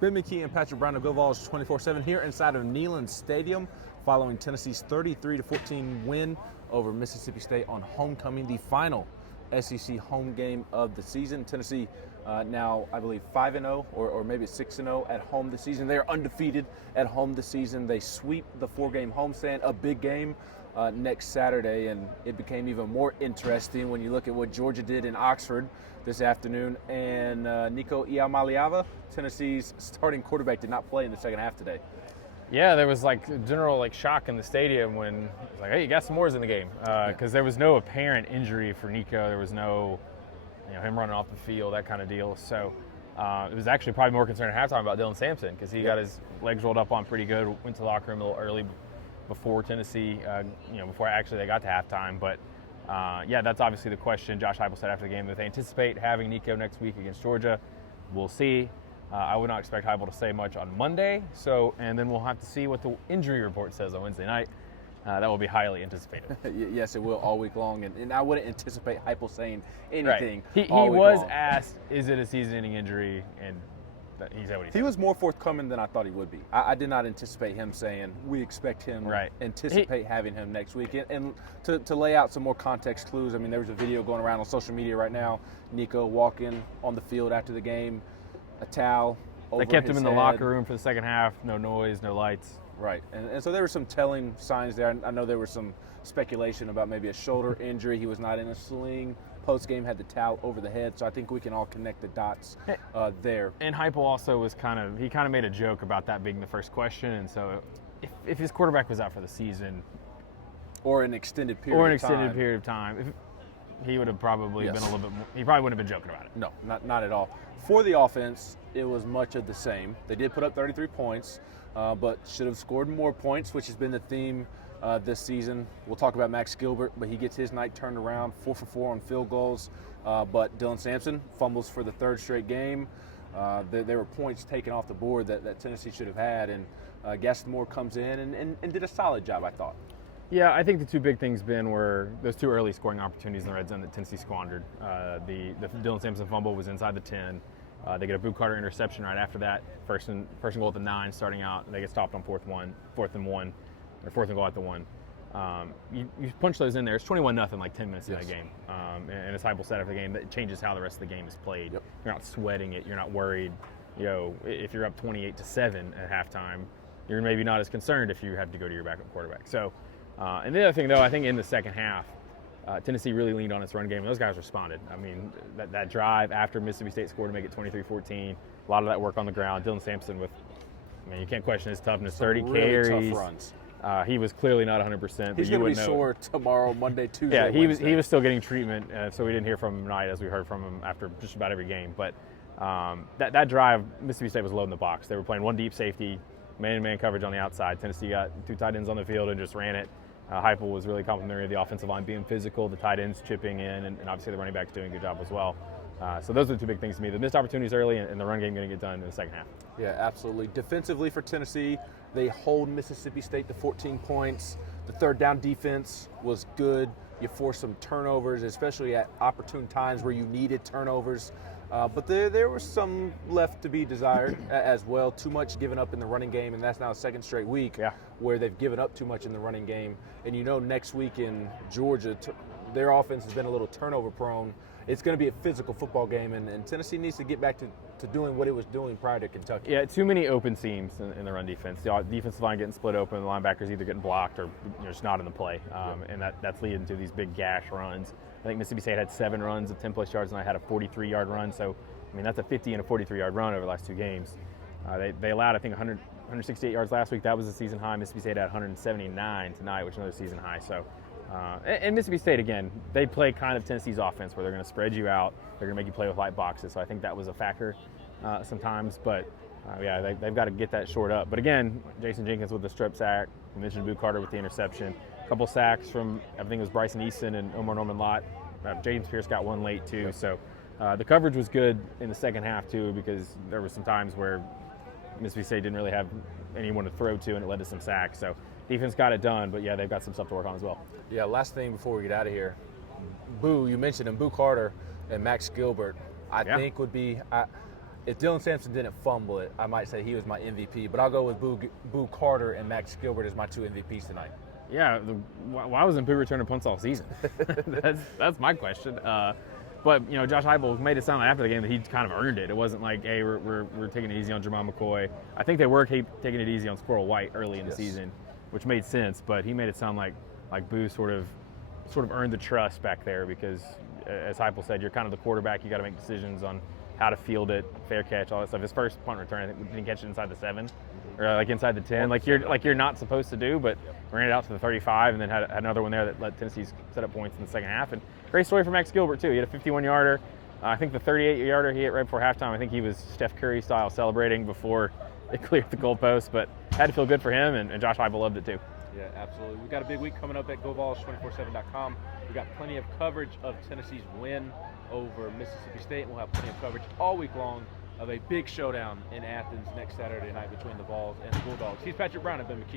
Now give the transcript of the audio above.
Ben McKee and Patrick Brown of GoVols 24/7 here inside of Neyland Stadium following Tennessee's 33-14 win over Mississippi State on homecoming, the final SEC home game of the season. Tennessee now, I believe, 5-0 or maybe 6-0 at home this season. They're undefeated at home this season. They sweep the 4-game homestand, a big game next Saturday, and it became even more interesting when you look at what Georgia did in Oxford this afternoon. And Nico Iamaleava, Tennessee's starting quarterback, did not play in the second half today. Yeah, there was general shock in the stadium when it was like, hey, you got some more in the game, because there was no apparent injury for Nico. There was no, him running off the field, that kind of deal. So it was actually probably more concerned at halftime about Dylan Sampson, because he got his legs rolled up on pretty good. Went to the locker room a little early before Tennessee, before actually they got to halftime. But that's obviously the question. Josh Heupel said after the game that they anticipate having Nico next week against Georgia. We'll see. I would not expect Heupel to say much on Monday, and then we'll have to see what the injury report says on Wednesday night. That will be highly anticipated. Yes, it will all week long, and I wouldn't anticipate Heupel saying anything. Right. He was asked, is it a season-ending injury, and he said what he said. He was more forthcoming than I thought he would be. I did not anticipate him saying, we expect him, anticipate having him next week. And to lay out some more context clues, I mean, there was a video going around on social media right now, Nico walking on the field after the game, a towel over his head. They kept him in the locker room for the second half, no noise, no lights. Right, and so there were some telling signs there. I know there was some speculation about maybe a shoulder injury. He was not in a sling. Post-game had the towel over the head, so I think we can all connect the dots there. And Heupel also was kind of made a joke about that being the first question, and so if his quarterback was out for the season or an extended period of time, he would have probably been a little bit more, he probably wouldn't have been joking about it. No, not at all. For the offense, it was much of the same. They did put up 33 points, but should have scored more points, which has been the theme this season. We'll talk about Max Gilbert, but he gets his night turned around, 4 for 4 on field goals. But Dylan Sampson fumbles for the third straight game. There were points taken off the board that Tennessee should have had, and Gaston Moore comes in and did a solid job, I thought. Yeah, I think the two big things, Ben, were those two early scoring opportunities in the red zone that Tennessee squandered. The Dylan Sampson fumble was inside the 10. They get a Boo Carter interception right after that. First and goal at the 9 starting out, and they get stopped on fourth and goal at the 1. You punch those in there. It's 21-0 like 10 minutes in that game. And as Heupel said after the game, that changes how the rest of the game is played. Yep. You're not sweating it. You're not worried. If you're up 28-7 at halftime, you're maybe not as concerned if you have to go to your backup quarterback. So, and the other thing, though, I think in the second half, Tennessee really leaned on its run game, and those guys responded. I mean, that drive after Mississippi State scored to make it 23-14, a lot of that work on the ground. Dylan Sampson you can't question his toughness. Some 30 really carries. Tough runs. He was clearly not 100%. He's going to be sore tomorrow, Monday, Tuesday, Yeah, Wednesday. he was still getting treatment, so we didn't hear from him tonight as we heard from him after just about every game. But that drive, Mississippi State was loading the box. They were playing one deep safety, man-to-man coverage on the outside. Tennessee got 2 tight ends on the field and just ran it. Heupel was really complimentary of the offensive line being physical, the tight ends chipping in, and obviously the running backs doing a good job as well. So those are the two big things to me. The missed opportunities early and the run game going to get done in the second half. Yeah, absolutely. Defensively for Tennessee, they hold Mississippi State to 14 points. The third down defense was good. You forced some turnovers, especially at opportune times where you needed turnovers. But there was some left to be desired as well. Too much given up in the running game, and that's now a second straight week where they've given up too much in the running game. And next week in Georgia, their offense has been a little turnover prone. It's going to be a physical football game, and Tennessee needs to get back to doing what it was doing prior to Kentucky. Yeah, too many open seams in the run defense. The defensive line getting split open, the linebackers either getting blocked or just not in the play, and that's leading to these big gash runs. I think Mississippi State had 7 runs of 10-plus yards, and I had a 43-yard run. So, that's a 50 and a 43-yard run over the last 2 games. They allowed, I think, 168 yards last week. That was a season high. Mississippi State had 179 tonight, which is another season high. So, and Mississippi State, again, they play kind of Tennessee's offense where they're going to spread you out. They're going to make you play with light boxes. So I think that was a factor sometimes. But, they've got to get that short up. But, again, Jason Jenkins with the strip sack. We mentioned Boo Carter with the interception. A couple sacks from, I think it was Bryson Easton and Omar Norman-Lott. James Pierce got one late, too. Yep. So the coverage was good in the second half, too, because there were some times where Mississippi State didn't really have anyone to throw to, and it led to some sacks. So defense got it done, but, they've got some stuff to work on as well. Yeah, last thing before we get out of here. You mentioned him, Boo Carter and Max Gilbert, I think would be if Dylan Sampson didn't fumble it, I might say he was my MVP. But I'll go with Boo Carter and Max Gilbert as my 2 MVPs tonight. Yeah, why wasn't Boo returning punts all season? that's my question. But Josh Heupel made it sound like after the game that he kind of earned it. It wasn't like, hey, we're taking it easy on Jamal McCoy. I think they were taking it easy on Squirrel White early in the season, which made sense. But he made it sound like Boo sort of earned the trust back there because, as Heupel said, you're kind of the quarterback. You got to make decisions on how to field it, fair catch, all that stuff. His first punt return, I think, didn't catch it inside the 7 or inside the 10, like you're not supposed to do, but ran it out to the 35, and then had another one there that let Tennessee set up points in the second half. And great story for Max Gilbert too. He had a 51-yarder. I think the 38-yarder he hit right before halftime. I think he was Steph Curry style celebrating before it cleared the goalpost, but had to feel good for him, and Josh Heupel loved it too. Yeah, absolutely. We've got a big week coming up at GoVols247.com. We've got plenty of coverage of Tennessee's win over Mississippi State. We'll have plenty of coverage all week long of a big showdown in Athens next Saturday night between the Vols and the Bulldogs. He's Patrick Brown. I've been McKee.